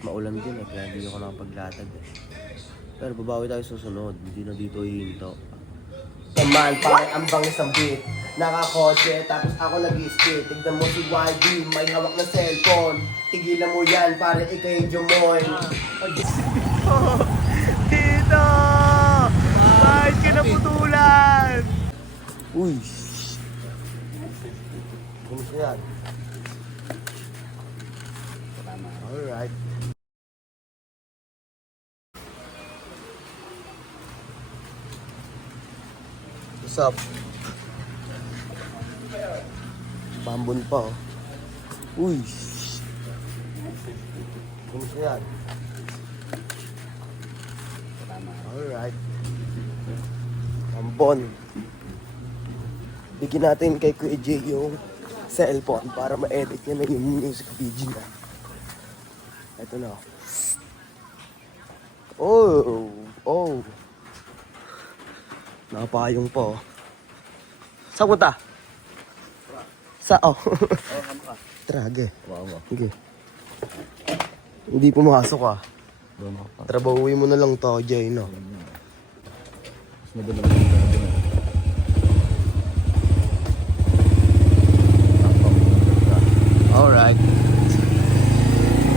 maulan din eh, kaya hindi ako nakapaglatag eh. Pero babawi tayo susunod, hindi na dito hihinto. Kaman, pare ang bangis ng beat. Nakakotse, tapos ako nag-i-spit. Tignan mo si YB, may hawak na cellphone. Tigilan mo yan, pare ikay Jumoy. Dito! Bakit ka naputulan? Uy! Kumusta yan? Alright. What's up? Bambon pa oh. Uy! Kumusta yan? Alright. Bambon. Bigyan natin kay Kuya J yung cellphone para ma-edit niya na yung music video na. Ito na. Oh! Oh! Nakapayong po. Saan punta? Sa, oh. Traga eh. Sige. Hindi pumasok ah. Trabahuin mo na lang to, Jay, no? Alright.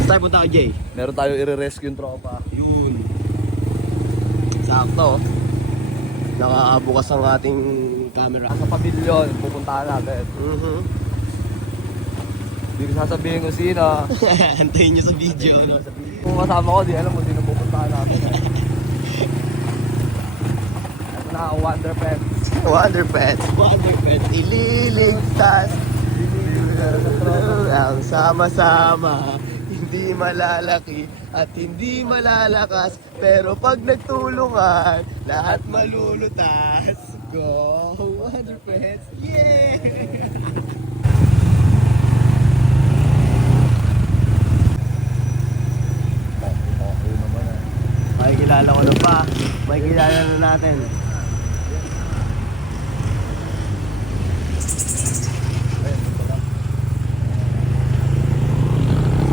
Saan tayo punta, Jay? Meron tayo i-rescue yung tropa. Yun. Sakto. Nakakabukas ang ating camera. Sa pavilion, pupuntahan natin. Hindi ko sasabihin kung sino. Antayin nyo sa video, no? Kung kasama ko, di alam mo sino pupuntahan natin. Ito na, Wonder Pets. Wonder Pets. Wonder Pets. Ililigtas. Ang sama-sama. Hindi malalaki at hindi malalakas. Pero pag nagtulungan, lahat malulutas. Go! Wonder Pets. Yeah! Makikilala ko na pa. Makikilala na natin.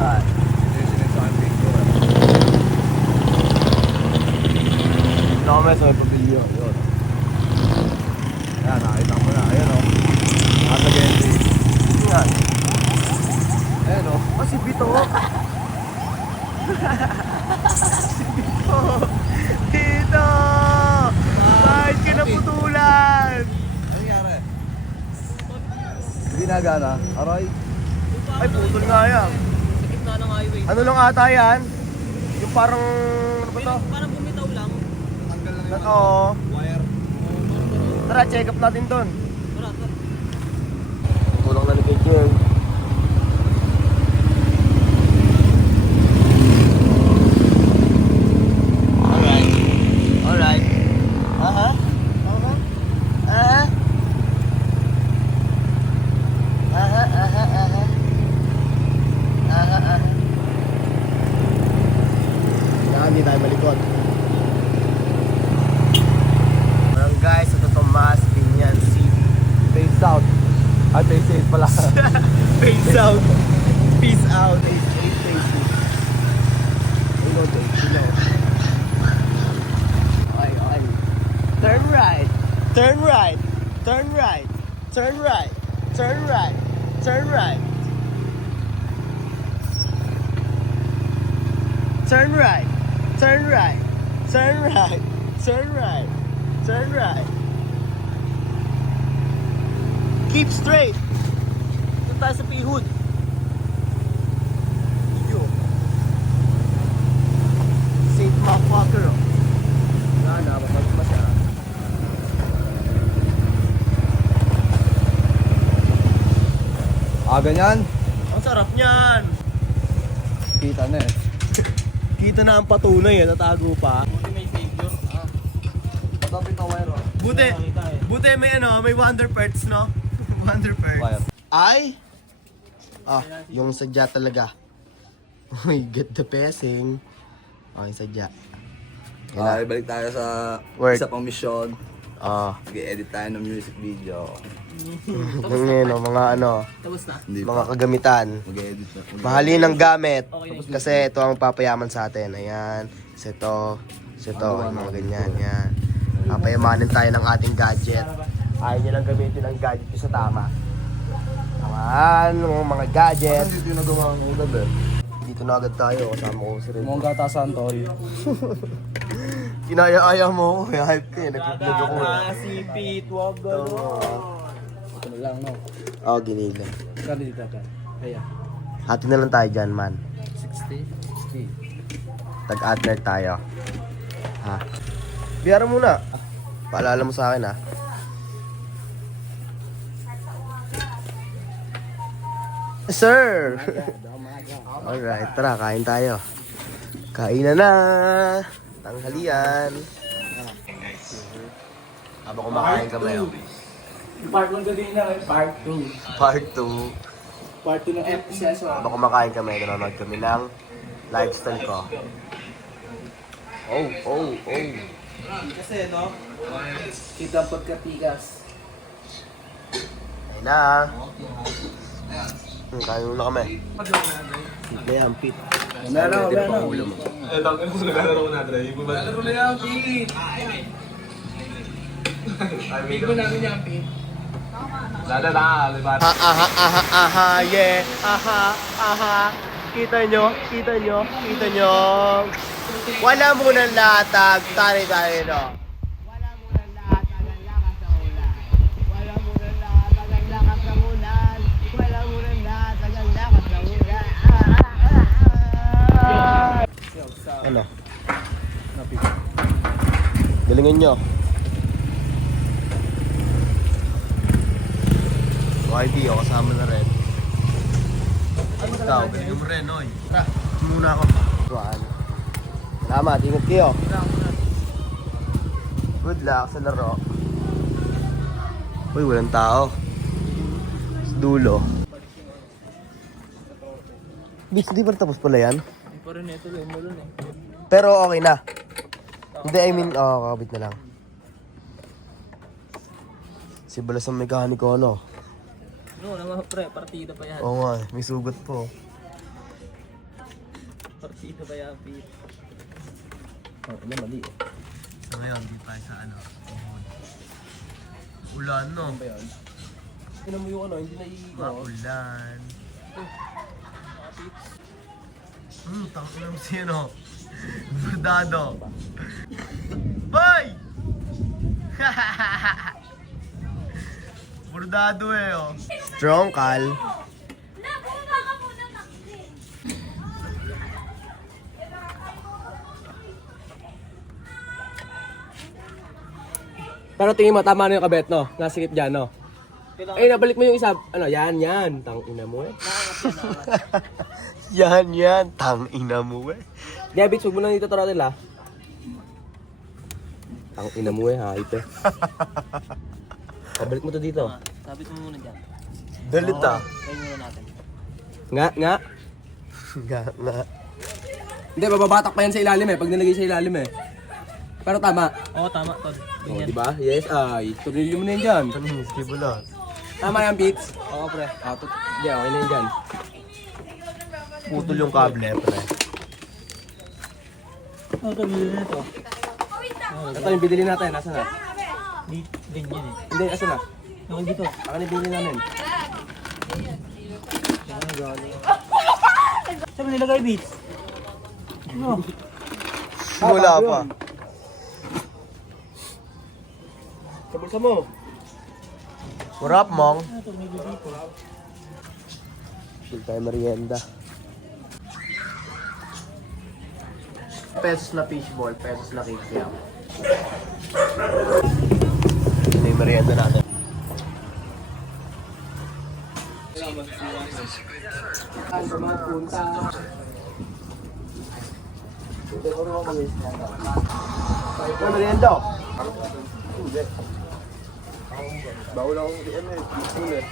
Saan? Nakame sa may pavilion. Yun. Ayan, nakita mo na. Ayan o. Nasa Genji. Yan. Ayan o. Oh, si Bito. Si Bito. Dito! Bakit ka naputulan? Ano nangyari? Hindi nagana. Aray. Ay, putol nga yan. Sa gitna ng highway. Ano lang ata yan? Yung parang... Ano ba to? Parang bumitaw lang. Tanggal na yung Oo. wire. Tara, check up natin doon. Tara, tara. Tulong na ni Kajay. Alright. Alright. Aha. Aha. Aha. Aha, aha, aha. Aha, aha. Hindi tayo malikot. Barangay Santo Tomas, Binyan City. Face out. Ay, face out pala. Peace out. Peace out. Okay, okay. Turn right. Turn right. Turn right. Turn right. Turn right. Turn right. Turn right. Turn right. Turn right. Turn right. Turn right. Keep straight. Doon tayo sa Pihud. Yo. Safe motherfucker. Wala na, masag pa siya. Ganyan. Ang sarap niyan. Kita na eh. Kita na ang patunay, natago pa. Buti may savior. Patapit na wire o. Buti may ano, may Wonder Parts, no? Wonder Parts. Wire. Ay! Ah, yung sadya talaga. Uy, get the passing. Okay, sadya. Okay, balik tayo sa Work. isa pang mission. Mag-edit tayo ng music video. Ngayon, mga ano, Tapos na. Hindi mga pa. kagamitan. Mag-edit na. Mahalin ng gamit. Okay. Kasi ito ang papayaman sa atin. Ayan. Isa ito. Yung mga ganyan. Yan. Papayamanin tayo ng ating gadget. Ayaw nyo lang gamitin ang gadget nyo sa tama. Mga gadget. Dito yung nagawa ang ulad eh. Dito na agad tayo. Kasama ko si Rin. Mukhang gatasan, tol. Kinaya-aya mo ako. Kaya hype ka eh. Nag-vlog ako eh. Sipit, wag Ito na lang, no? Oo, ginila. Kano dito ka? Kaya. Hati na lang tayo dyan, man. 60? 60. Tag-adler tayo. Ha? Biyara muna. Paalala mo sa akin, ha? Sir! Alright, tara, kain tayo. Kain na! Tanghalian. Habang kumakain kami, oh. Part 1 ko din na, part 2. Part 2. Part 2 ng episode. Habang kumakain kami, nanonood kami ng lifestyle ko. Oh. Kasi no, Kita pagkatigas. Kain na. Kain muna kami. Simple yan, Pete. Meron, Pwede meron. pang ulam mo. Naglalaro na, Dre. Laro na yan, Pete. Pete mo namin yan, Pete. Lada na, diba? Yeah. Kita nyo. Wala munang latag, tayo, no. Wala munang latag, ang lakas ng ulan. Wala munang latag, ang lakas ng ulan. Wala munang latag, ang lakas ng ulan. Ano? Galingan nyo. YB, kasama na rin. Ikaw, galingan mo rin, oy. Tara, muna ako. Tuwaan. Salamat, ingat kayo. Good luck sa laro. Uy, walang tao. Sa dulo. Bitch, di pa tapos pala yan? hindi pa rin ito lumulun eh. Pero okay na. Hindi, I mean, kakabit na lang. Si Balas ang mekaniko, ano? No, naman pre, partida pa yan. Oo nga, may sugat po. Partida pa yan, Pete. Ano, mali eh. So ngayon, di pa sa ano. Ulan, no? Ba yan? Tinan mo yung ano, hindi na Maulan. Tangin naman siya, no? Burdado. Boy! Burdado eh, oh. Strong, Kal. Pero tingin mo, tama na yung kabet, no? Nasikip dyan, no? Eh, nabalik mo yung isa. Ano, yan. Tangina mo eh. Yan. Tangina mo, eh. Gabits, huwag mo na dito taratil, ah. Tangina mo eh, hype eh. Pabalik mo to dito. Sabit mo muna dyan. Dalit, ah. Try muna natin. Nga. Nga. Hindi, mababatak pa yan sa ilalim eh. Pag nilagay sa ilalim eh. Pero tama. Oo, tama, Tod. Oh, di ba? Yes, ay. Tuloy mo na yan dyan. Ano yung skibula? Tama yan, Beats. Oo, pre. Hindi, okay na yan dyan. Putol yung kable, pre. Ano to, bilhin na ito? Ito yung binili natin. Nasaan na? Din yan eh. Hindi, asan na? Ako dito. Akin yung binili namin. Saan ang galing? Saan mo nilagay, Beats? Ano? Wala pa. Sa bulsa mo. What up, Mong? Ano to, may dito. Hindi tayo merienda. Pesos na fishball, pesos na kikiam. Ito na yung merienda natin. Saan sa mga punta? Ito na merienda. Bawal ako sa ano eh. Peaceful eh.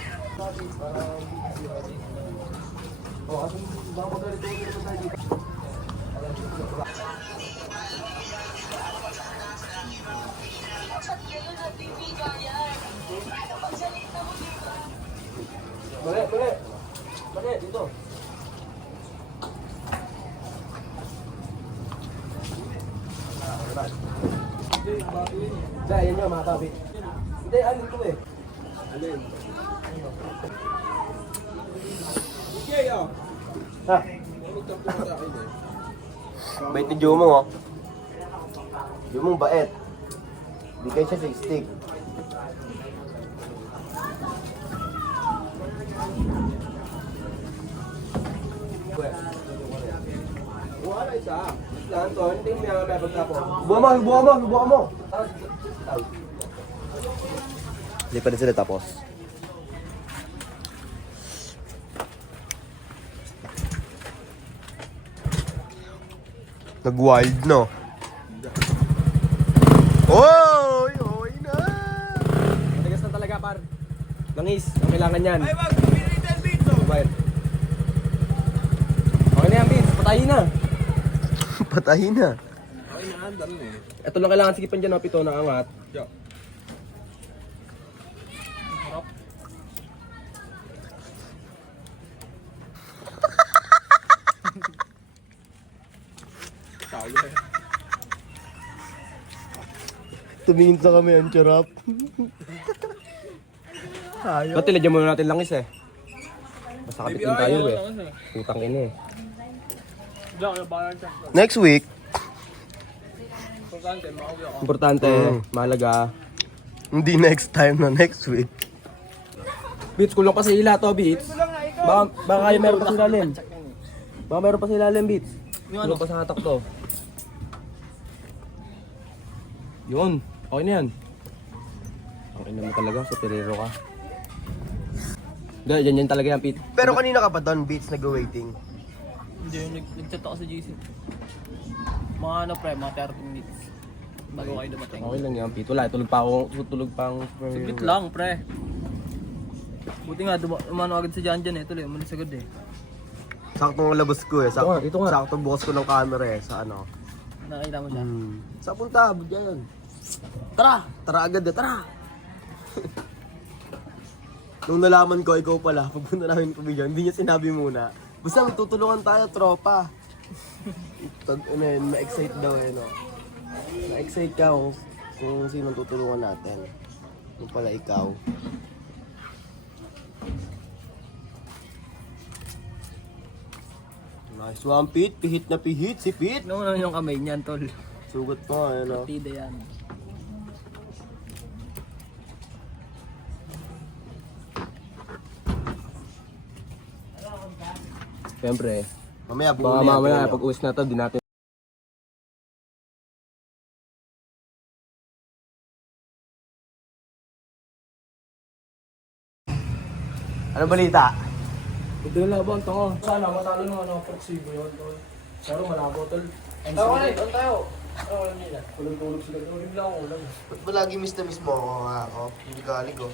Saan? Dahil yan yung mga kabit. Hindi, alin ko eh. Alin? Okay, oh. Ha? Bait ni Jomong, oh. Jomong bait. Di kayo siya sa stick. Buka na isa. Lahat to, hindi mo yung may pagtapo. Buka mo! Hindi pa rin sila tapos. Nag-wild, no? Oy! Oy na! Matigas na talaga, par. Langis, ang kailangan yan. Ay, wag! Pinili ng dito! Bayad. Okay na yan, Vince. Patayin na. Patayin na. Okay na, dami eh. Ito lang kailangan sikipan dyan, pito na angat. Tumingin sa kami ang charap. Ba't tilagyan muna natin langis eh? Masakapit din tayo eh. Putang ina eh. Next week, Importante, mahalaga. hindi next time na next week. Beats, kulang pa sa ila to, Beats. Baka kayo meron pa sa ilalim. Baka meron pa sa ilalim, Beats. Kulang pa sa hatak to. Yun, okay na yan. Okay naman talaga, sa perero ka. Ganyan yan talaga yan, Pete. Pero kanina ka pa doon, Beats, nag-waiting. Hindi, nag-chat ako sa GC. Mga ano pre, mga 30 minutes. Bago kayo dumating. Okay lang yan, Pete. Wala, tulog pa ako, tulog pa ang Saglit lang pre. Buti nga, umano agad si Jan eh. Tuloy, umalis agad eh. Saktong labas ko eh. Ito nga. Saktong bukas ko ng camera eh. Sa ano. Nakita mo siya. Sa punta, bigyan. Tara! Tara agad eh, tara! Nung nalaman ko, ikaw pala, pagpunta namin pabigyan, hindi niya sinabi muna. Basta magtutulungan tayo, tropa. Ano yun, ma-excite daw eh, no? Ma-excite ka kung sino tutulungan natin. Yung pala ikaw. Nice one, Pete. Pihit na pihit si Pete. Ano naman yung kamay niyan, tol? Sugot mo, ano? Tida yan. Siyempre, Mamaya, baka buuli mamaya natin, pag uwis na to, di natin. Ano balita? Ito yung laban, tanga. Sana matalo ng ano, Proxibo yun, tol. Pero malabo, tol. Tayo ka doon tayo. Tulog-tulog sila. Tulog lang ako lang. Ba't ba lagi miss na miss mo ako ha? Oh, hindi galing ko.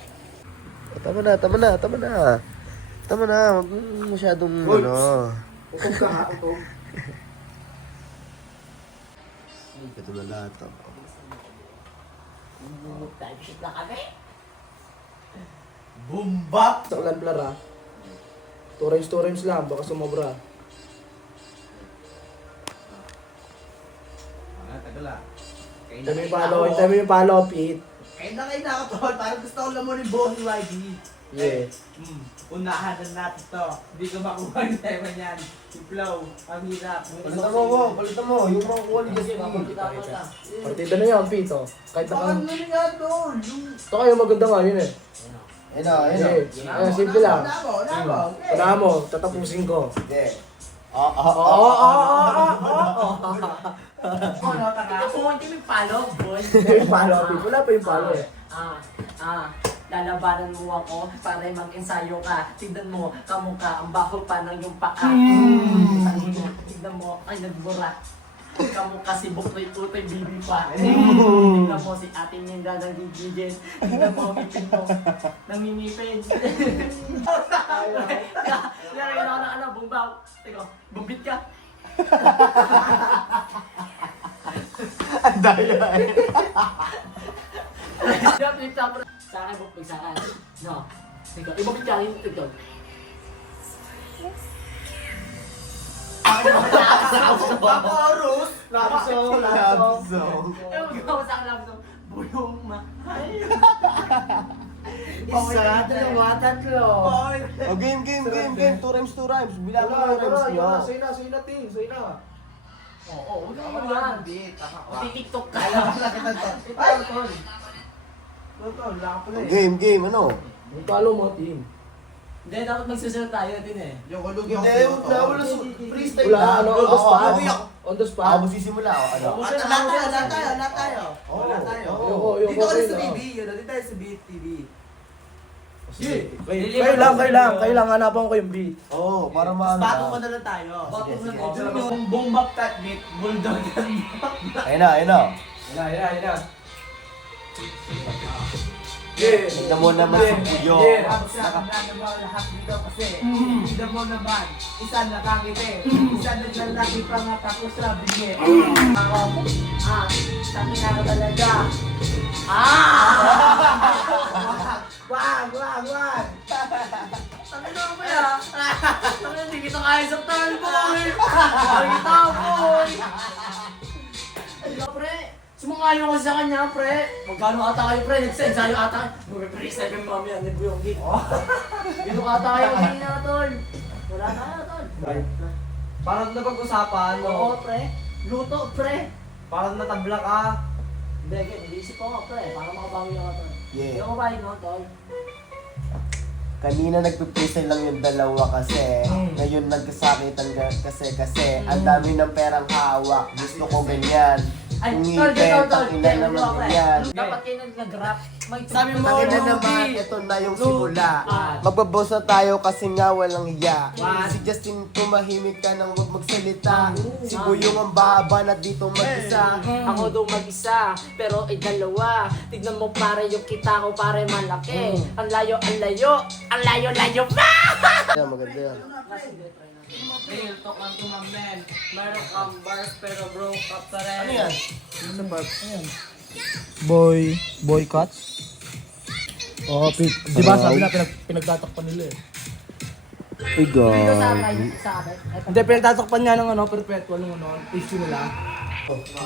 Tama na. Tama na, huwag mo masyadong ano. Utog ka ha, utog. Ito na lahat. Bumbak! Sa ulan plara. 2 times lang, baka sumobra. Dami yung follow, Pete. Kaya na ako tol, parang gusto ko lang mo rin buong YD. Yeah. Unahan na natin to. Hindi ko makuha yung tema niyan. Si Flow, ang hirap. Balitan mo. Yung mga kuha ni Jesse. Partida na yan, Pete. Oh. Kahit na Bakit nyo nga tol? ito kayo maganda nga yun eh. Ayun. Ayun, simple lang. Nabo. Wala mo, tatapusin ko. Hindi. Ano ka nga? Kung hindi may follow, boy. Yung follow, Pete. Wala pa yung follow eh. Lalabanan mo ako para mag-ensayo ka. Tignan mo, kamukha, ang baho pa ng yung paa. Tignan mo, ay nagbura. Kamukha si Bukloy Tutoy, baby pa. Tignan mo si ating Ninda ng DJ. Tignan mo, ngipin mo. Namimipin. Lalagyan ako ng ano, bumbaw. Teka, bumbit ka. Ang daya eh. Sa akin, bukpag sa akin. No. Teka, ibabit ka, yung tignan. Pakorus. song, love song. Ewan ko sa love song. Buyong mahal. Isa, dalawa, tatlo. Oh, game. 2 rhymes. Bilang mo yung rhymes nyo. Say na. Oo, wala mo yan. Titiktok ka. Game, ano? Talo mo, team. Hindi, dapat magsusunod tayo din eh. Hindi, wala freestyle Wala, na. ano, on the spot. Ako, On the ako spot. magsisimula, ano? Lahat tayo. Dito ka rin sa TV. Kayo lang, hanapan ko yung beat. Oo, para maano. na lang tayo. Bato na lang. Yung bombak tat beat, bulldog yan. Ayun na. Yan. Yeah. Tignan mo naman si Puyo. Nakakablan mo lahat dito kasi tignan mo naman, isa nakangiti, isa naglalaki pa nga tapos sabi niya, sabi nga talaga. Wag! Sabi na ba ya? Sabi na, hindi kita kaya sa boy! Kita, boy! Ay, pre! Sumangayo ko sa kanya, pre. Magkano ata kayo, pre? Nagsa-ensayo ata kayo. Mag-freestyle yung mami yan, nag yung gig. Dito ata kayo, hindi na, tol. Wala na, tol. Parang napag-usapan, Oo, pre. Luto, pre. Parang natabla ka. Hindi, nag-iisip ko nga, pre. Para makabawi ako, tol. Yeah. Hindi ako bahay mo, tol. Kanina nagpipisay lang yung dalawa kasi ngayon nagkasakitan kasi ang dami ng perang hawak. Gusto ko ganyan. Ay, Kung tol, ngipin, tol. takina naman ganyan. Dapat kayo nag-rap. Sabi mo, Takina Ruby. naman, ito na yung simula. Magbaboss na tayo kasi nga walang hiya. Si Justin tumahimik ka nang huwag magsalita. Si Buyong ang baba na dito mag-isa. Ako daw mag-isa, pero ay dalawa. Tignan mo pare yung kita ko pare malaki. Ang layo pa! Yeah, maganda yan. Real talk lang to my man. Meron kang bars pero broke up pa rin. Ano yan? Boycott? Oo, di ba sabi na pinagtatakpan nila eh. Ay, Dito sa God. akin, sa akin. Hindi, pinagtatakpan nga ng perpetual ng issue nila.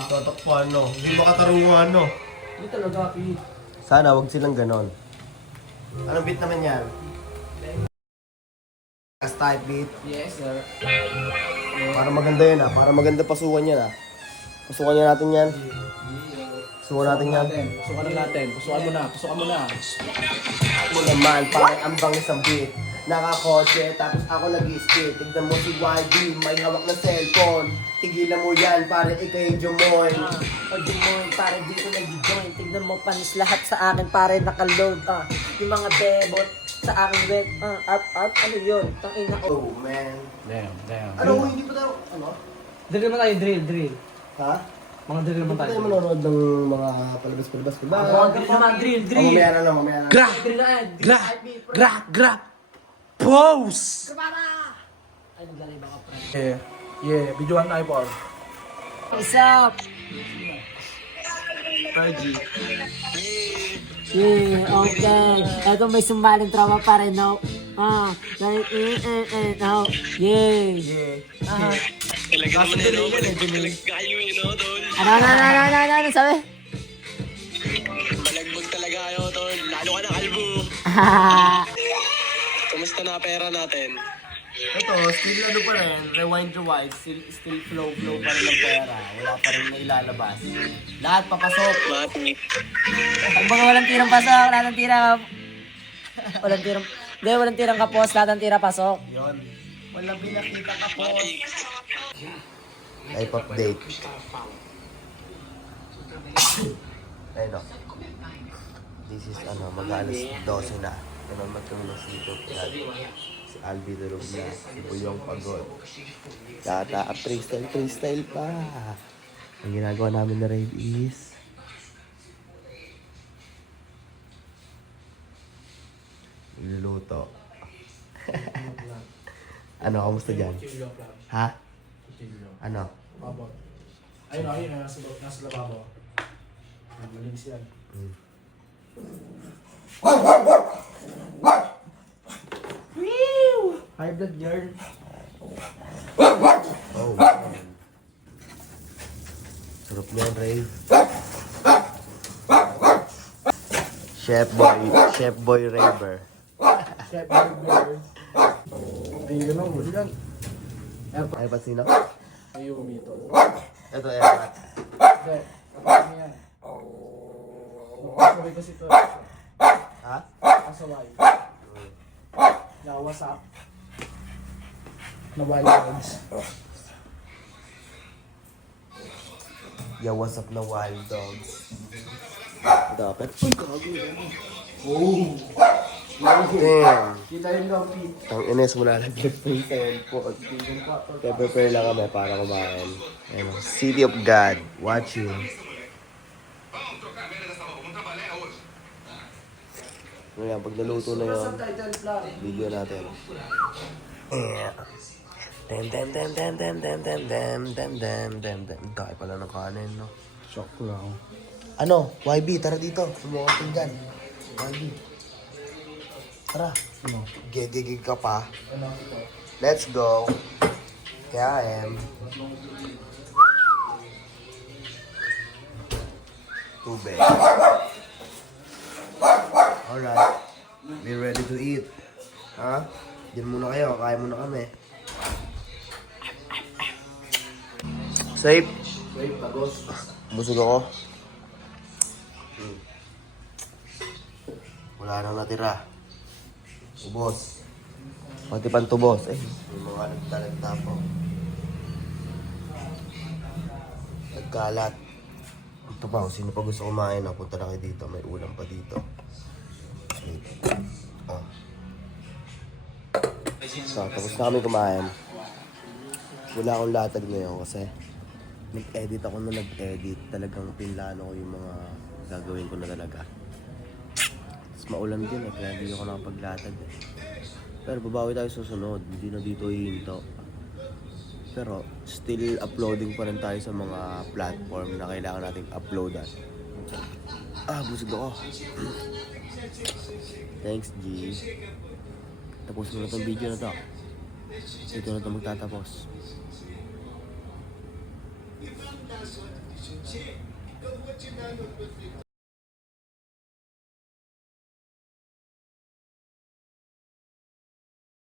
Tatakpan, no? Hindi makatarungan, no? Hindi talaga, Pete. Sana, wag silang ganon. Anong beat naman yan? As type beat. Yes, sir. Para maganda yan ah. Para maganda pasukan yan ah. Pasukan niya natin yan. Pasukan natin yan. Pasukan mo na. Mo naman, pare ang bangis ng beat. Nakakotse, tapos ako nag-skate. Tignan mo si YD, may hawak na cellphone. Tigilan mo yan, pare ikay Jumoy. Pare dito nag-join. Tignan mo panis lahat sa akin pare nakaload. Yung mga debot sa aking web. Ano yun? Tangina ko. Oh man. Damn. Ano, hindi pa tayo, ano? Drill naman tayo, drill. Ha? Mga drill Hindi naman pa tayo. tayo manonood ng mga palabas-palabas. Drill. Mamaya na lang, mamaya na lang. Gra! Pose! Ay, naglalay ba ka pre? Yeah, videohan tayo po. What's up? Yeah, okay. Eto may sumbaling trauma pa rin, no? No. Yeah. Talaga naman eh, no? Balagbag kayo eh, no, tol? Ano, sabi? Balagbag talaga kayo, tol. Lalo ka na kalbo. Kamusta na pera natin? Ito, still ano pa rin, rewind, still flow pa rin ng pera. Wala pa rin na ilalabas. Lahat papasok. Mati. Kumbaga walang tirang pasok, lahat ng tira. Walang tirang kapos, lahat ng tira pasok. Yun. Walang binakita ka po. Mati. Life update. Ayun o. This is mag-alas 12 na. Naman matulog si Topiat. Si Albi durog na. Si Buyong pagod. Tata, freestyle pa. Ang ginagawa namin na raid is niluluto. Ano, kamusta dyan? Ha? Ano? Ayun, nasa lababo. Malinis yan. High blood yarn. Oh. Sarap niyan, Ray. Chef Boy Raver. Chef Burger. Ayun yun lang, huli yan. Ay, pa sino? Ay, umito. Ito, Airpat. Hindi, kapag niya yan. Nakasaway kasi ito. Ha? Nakasaway. Nawasak. Na wild dogs. Yo, what's up na wild dogs? Dapat. Uy, gago yan. Damn. Kita yung gampi. Ang ines mo lalaglag po yung cellphone. Kaya prepare lang kami para kumain. Ayun, City of God. Watching. Ngayon, pag naluto na yun, Subtitle lang. video natin. Yeah. Dem dem dem dem dem dem dem dem dem dem dem dem. Dahil pala ng kanin, no? Shock lang. Ano? YB, tara dito. Kumuha ka dyan. YB. Tara. Ano? Gigigig ka pa. Ano ito? Let's go. Kain. Tubig. Alright. We're ready to eat. Ha? Diyan muna kayo. Kain muna kami. Safe. Wait, tagos. Busog ako. Wala nang natira. Ubos. Pati pantubos. Eh, may mga nagtalagta po. Nagkalat. Ito pa, kung sino pa gusto kumain, punta na kayo dito. May ulam pa dito. Wait. Ah. So, tapos na kami kumain. Wala akong latag ngayon kasi nag-edit ako na nag-edit. Talagang pinlano ko yung mga gagawin ko na talaga. Tapos maulan din eh, kaya hindi ako nakapaglatag eh. Pero babawi tayo susunod, hindi na dito hihinto. Pero still uploading pa rin tayo sa mga platform na kailangan nating uploadan. Busog ako. Thanks, G. Tapos mo na itong video na to. Ito na ito magtatapos.